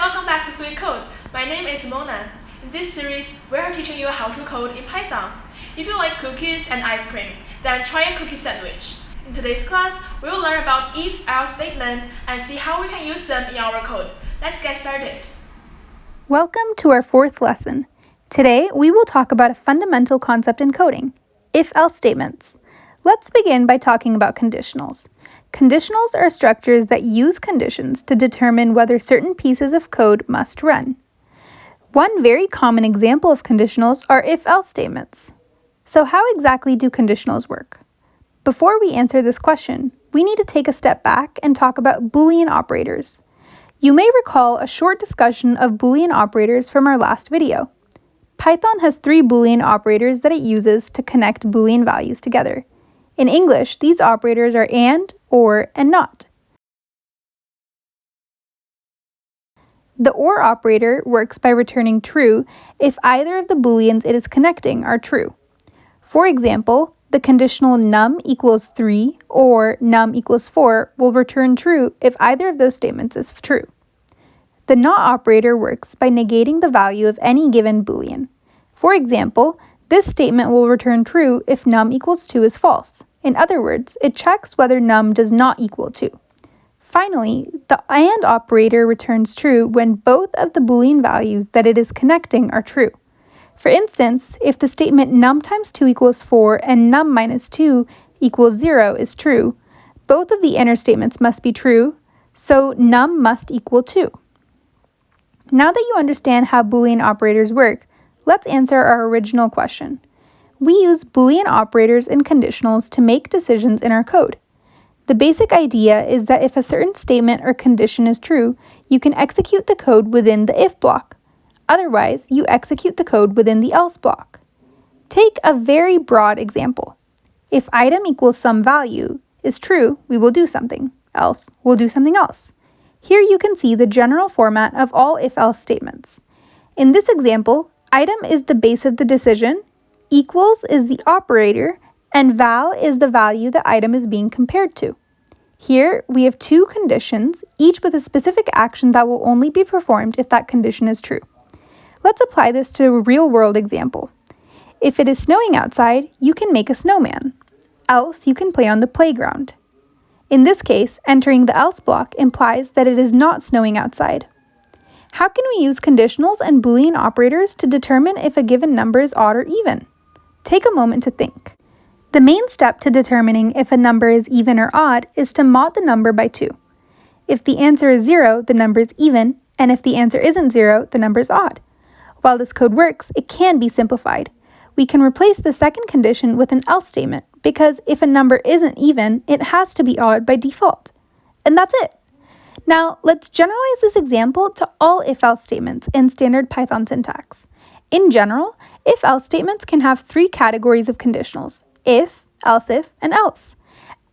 welcome back to SWE Code. My name is Mona. In this series, we are teaching you how to code in Python. If you like cookies and ice cream, then try a cookie sandwich. In today's class, we will learn about if-else statement and see how we can use them in our code. Let's get started. Welcome to our fourth lesson. Today, we will talk about a fundamental concept in coding, if-else statements. Let's begin by talking about conditionals. Conditionals are structures that use conditions to determine whether certain pieces of code must run. One very common example of conditionals are if-else statements. So how exactly do conditionals work? Before we answer this question, we need to take a step back and talk about Boolean operators. You may recall a short discussion of Boolean operators from our last video. Python has 3 Boolean operators that it uses to connect Boolean values together. In English, these operators are and, or, and not. The OR operator works by returning true if either of the Booleans it is connecting are true. For example, the conditional num equals 3 or num equals 4 will return true if either of those statements is true. The not operator works by negating the value of any given Boolean. For example, this statement will return true if num equals 2 is false. In other words, it checks whether num does not equal 2. Finally, the AND operator returns true when both of the Boolean values that it is connecting are true. For instance, if the statement num times 2 equals 4 and num minus 2 equals 0 is true, both of the inner statements must be true, so num must equal 2. Now that you understand how Boolean operators work, let's answer our original question. We use Boolean operators and conditionals to make decisions in our code. The basic idea is that if a certain statement or condition is true, you can execute the code within the if block. Otherwise, you execute the code within the else block. Take a very broad example. If item equals some value is true, we will do something, else we'll do something else. Here you can see the general format of all if-else statements. In this example, item is the base of the decision, equals is the operator, and val is the value the item is being compared to. Here, we have 2 conditions, each with a specific action that will only be performed if that condition is true. Let's apply this to a real-world example. If it is snowing outside, you can make a snowman. Else, you can play on the playground. In this case, entering the else block implies that it is not snowing outside. How can we use conditionals and Boolean operators to determine if a given number is odd or even? Take a moment to think. The main step to determining if a number is even or odd is to mod the number by 2. If the answer is 0, the number is even, and if the answer isn't 0, the number is odd. While this code works, it can be simplified. We can replace the second condition with an else statement, because if a number isn't even, it has to be odd by default. And that's it. Now, let's generalize this example to all if-else statements in standard Python syntax. In general, if-else statements can have 3 categories of conditionals: if, else if, and else.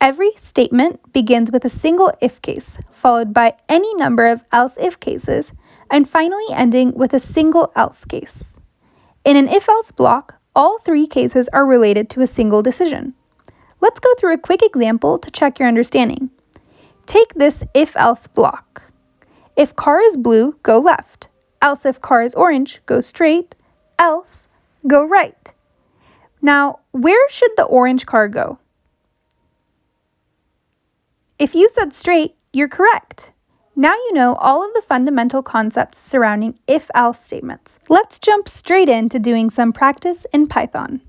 Every statement begins with a single if case, followed by any number of else if cases, and finally ending with a single else case. In an if-else block, all 3 cases are related to a single decision. Let's go through a quick example to check your understanding. Take this if-else block. If car is blue, go left. Else if car is orange, go straight. Else, go right. Now, where should the orange car go? If you said straight, you're correct. Now you know all of the fundamental concepts surrounding if-else statements. Let's jump straight into doing some practice in Python.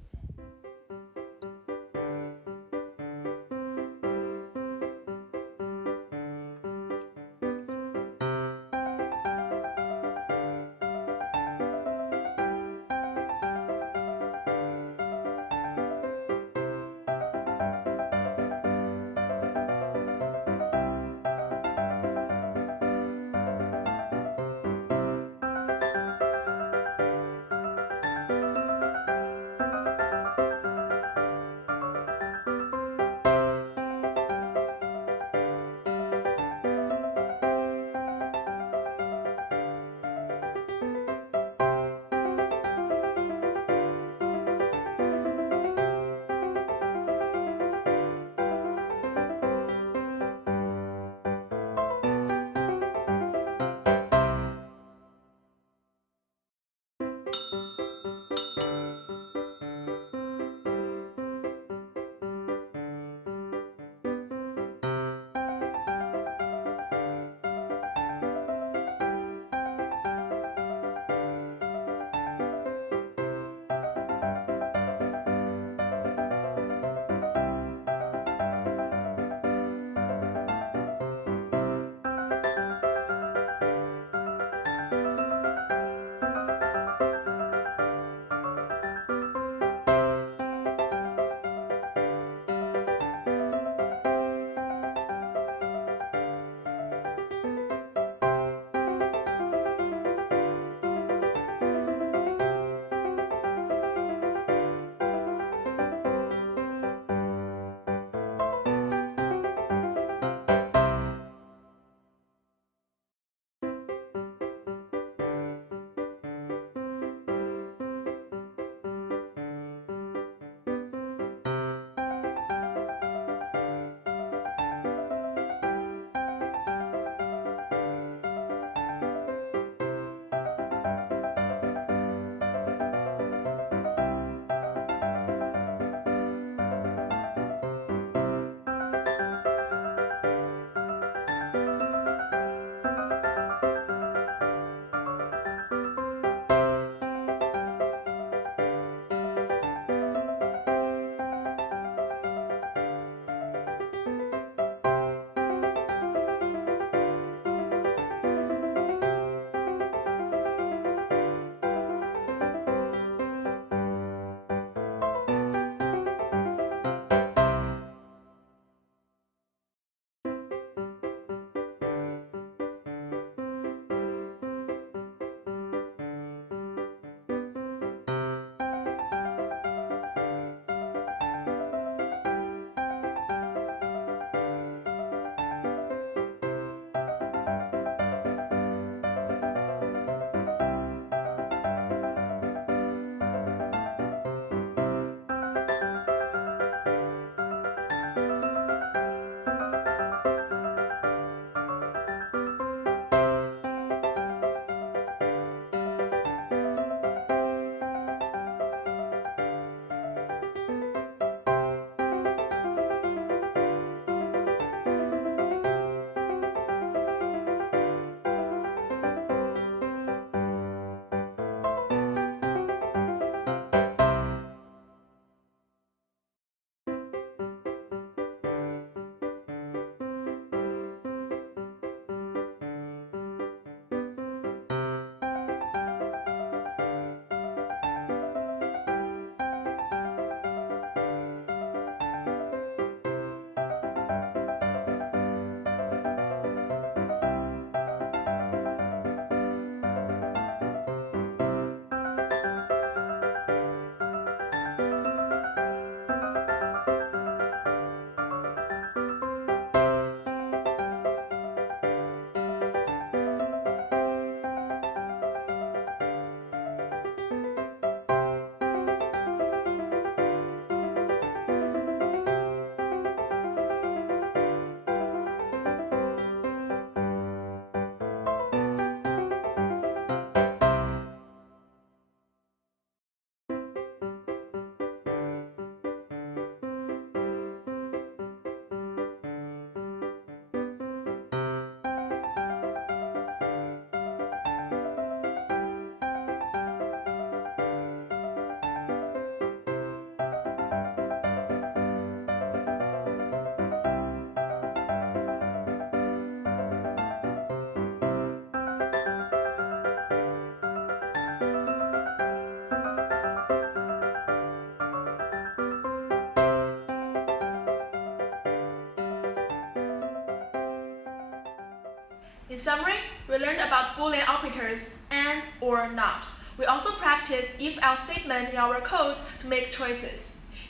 In summary, we learned about Boolean operators and or not. We also practiced if-else statement in our code to make choices.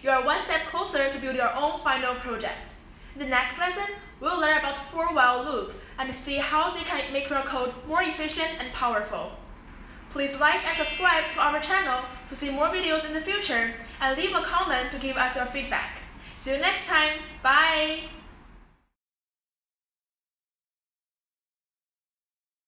You are one step closer to build your own final project. In the next lesson, we'll learn about for-while loop and see how they can make your code more efficient and powerful. Please like and subscribe to our channel to see more videos in the future, and leave a comment to give us your feedback. See you next time. Bye!